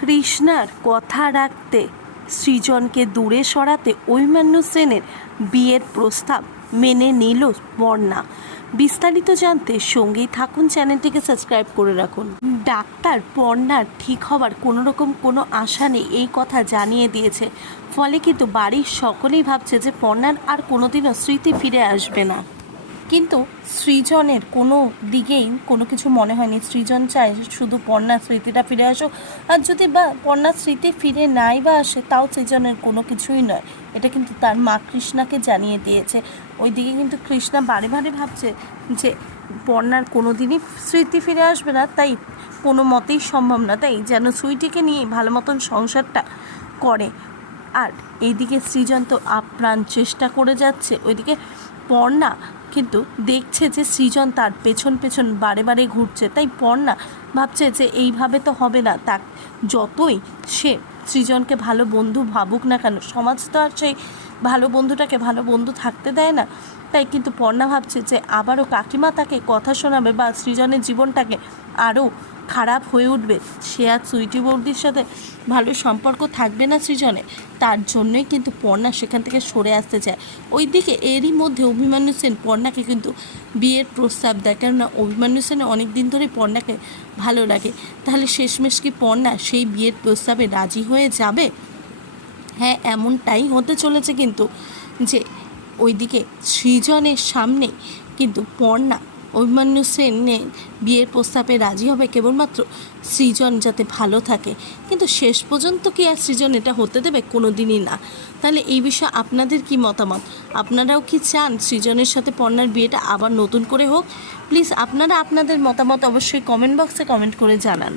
কৃষ্ণার কথা রাখতে সৃজনকে দূরে সরাতে অভিমন্যু সেনের বিয়ের প্রস্তাব মেনে নিল বর্ণা। বিস্তারিত জানতে সঙ্গেই থাকুন, চ্যানেলটিকে সাবস্ক্রাইব করে রাখুন। ডাক্তার বর্ণার ঠিক হবার কোনো আশা নেই এই কথা জানিয়ে দিয়েছে। ফলে কিন্তু বাড়ির সকলেই ভাবছে যে বর্ণার আর কোনোদিনও স্মৃতি ফিরে আসবে না। কিন্তু সৃজনের কোনো দিকেই কোনো কিছু মনে হয়নি। সৃজন চায় শুধু পর্ণার স্মৃতিটা ফিরে আসুক, আর যদি বা পর্ণার স্মৃতি ফিরে নাই বা আসে তাও সৃজনের কোনো কিছুই নয়। এটা কিন্তু তার মা কৃষ্ণাকে জানিয়ে দিয়েছে। ওইদিকে কিন্তু কৃষ্ণা বারে বারে ভাবছে যে পর্ণার কোনো দিনই স্মৃতি ফিরে আসবে না, তাই কোনো মতেই সম্ভব না, তাই যেন সুইটিকে নিয়ে ভালো মতন সংসারটা করে। আর এইদিকে সৃজন তো আপ্রাণ চেষ্টা করে যাচ্ছে, ওইদিকে পর্ণা কিন্তু দেখছে যে সৃজন তার পেছন পেছন বারে বারে ঘুরছে। তাই পর্ণা ভাবছে যে এইভাবে তো হবে না, তা যতই সে সৃজনকে ভালো বন্ধু ভাবুক না কেন, সমাজ তো আর সেই ভালো বন্ধুটাকে ভালো বন্ধু থাকতে দেয় না। তাই কিন্তু পর্ণা ভাবছে যে আবারও কাকিমা তাকে কথা শোনাবে বা সৃজনের জীবনটাকে আরও খারাপ হয়ে উঠবে, সে আর সুইটি বৌদির সাথে ভালো সম্পর্ক থাকবে না সৃজনে। তার জন্যই কিন্তু পর্ণা সেখান থেকে সরে আসতে চায়। ওইদিকে এরই মধ্যে অভিমন্যু সেন পর্ণাকে কিন্তু বিয়ের প্রস্তাব দেয়, কেননা অভিমন্যু সেনের অনেক দিন ধরে পর্ণাকে ভালো লাগে। তাহলে শেষমেশ কি পর্ণা সেই বিয়ের প্রস্তাবে রাজি হয়ে যাবে? হ্যাঁ, এমনটাই হতে চলেছে কিন্তু, যে ওইদিকে সৃজনের সামনে কিন্তু পর্ণা অভিমন্যু সেনের বিয়ের প্রস্তাবে রাজি হবে কেবলমাত্র সৃজন যাতে ভালো থাকে। কিন্তু শেষ পর্যন্ত কি আর সৃজন এটা হতে দেবে? কোনো দিনই না। তাহলে এই বিষয়ে আপনাদের কি মতামত? আপনারাও কি চান সৃজনের সাথে পর্ণার বিয়েটা আবার নতুন করে হোক? প্লিজ আপনারা আপনাদের মতামত অবশ্যই কমেন্ট বক্সে কমেন্ট করে জানান।